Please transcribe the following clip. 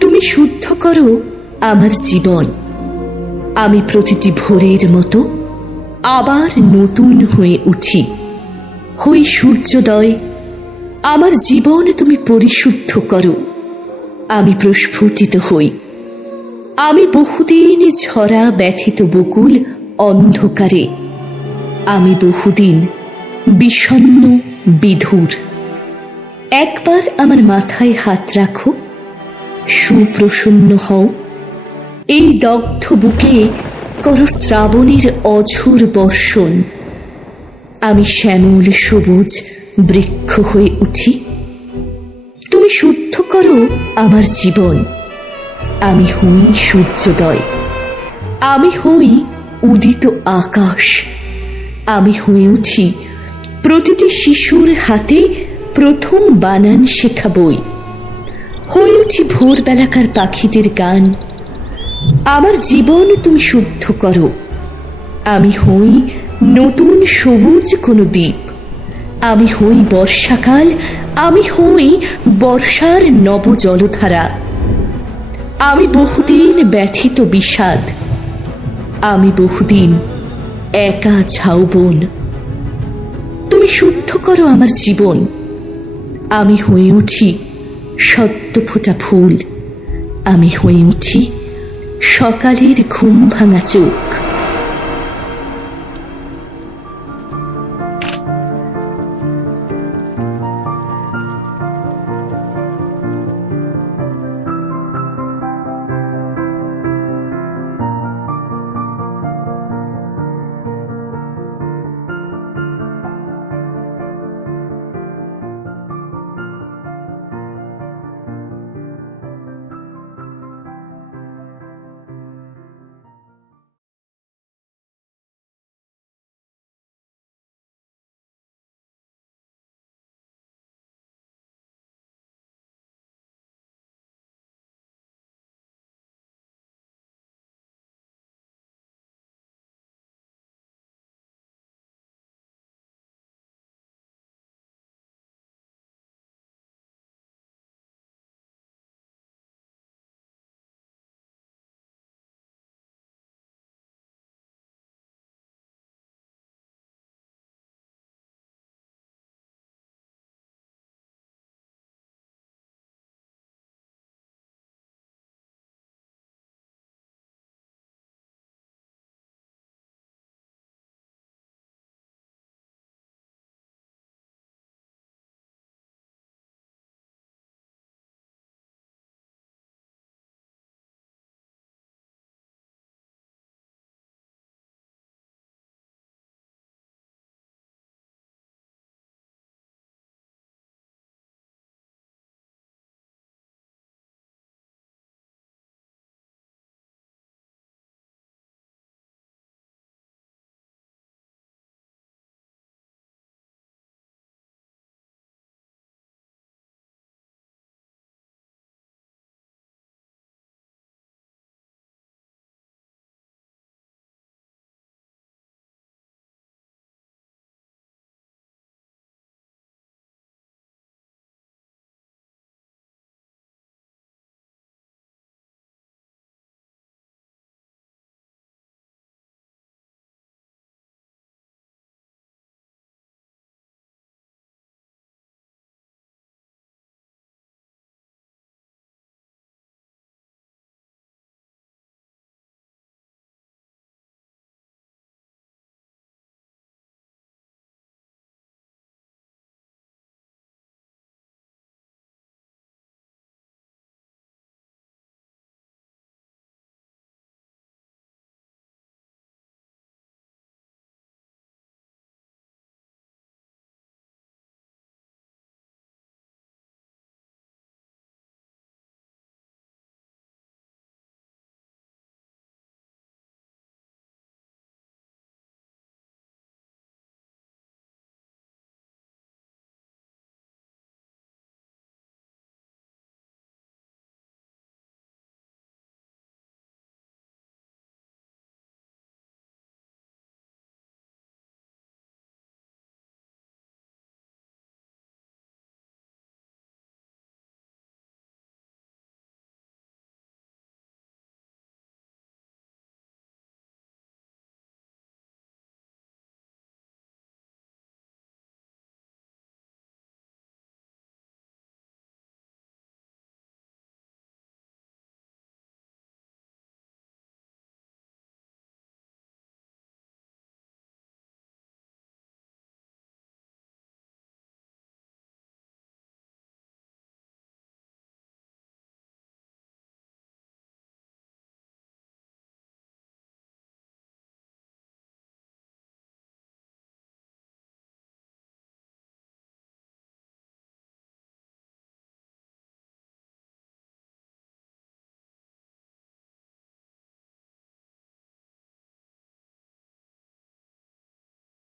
তুমি শুদ্ধ করো আমার জীবন। আমি প্রতিটি ভোরের মতো আবার নতুন হয়ে উঠি। হই সূর্যোদয়, আমার জীবন তুমি পরিশুদ্ধ করো। আমি প্রস্ফুটিত হই। আমি বহুদিন ছড়া ব্যথিত বকুল অন্ধকারে। আমি বহুদিন বিষণ্ন বিধুর। একবার আমার মাথায় হাত রাখো, সুপ্রসন্ন হও। এই দগ্ধ বুকে করো শ্রাবণের অঝোর বর্ষণ। আমি শ্যামল সবুজ বৃক্ষ হয়ে উঠি। তুমি শুদ্ধ করো আমার জীবন। আমি হই সূর্যোদয়। আমি হই উদিত আকাশ। আমি হয়ে উঠি প্রতিটি শিশুর হাতে প্রথম বানান শেখা বই হয়ে উঠি ভোরবেলাকার পাখিদের গান। আমার জীবন তুমি শুদ্ধ করো। আমি হই নতুন সবুজ কোনো দ্বীপ। আমি হই বর্ষাকাল, আমি হই বর্ষার নব জলধারা আমি বহুদিন ব্যথিত বিষাদ। আমি বহুদিন একা ঝাউবন। তুমি শুদ্ধ করো আমার জীবন। আমি হয়ে উঠি সত্য ফোটা ফুল। আমি হয়ে উঠি সকালের ঘুম ভাঙা চোখ।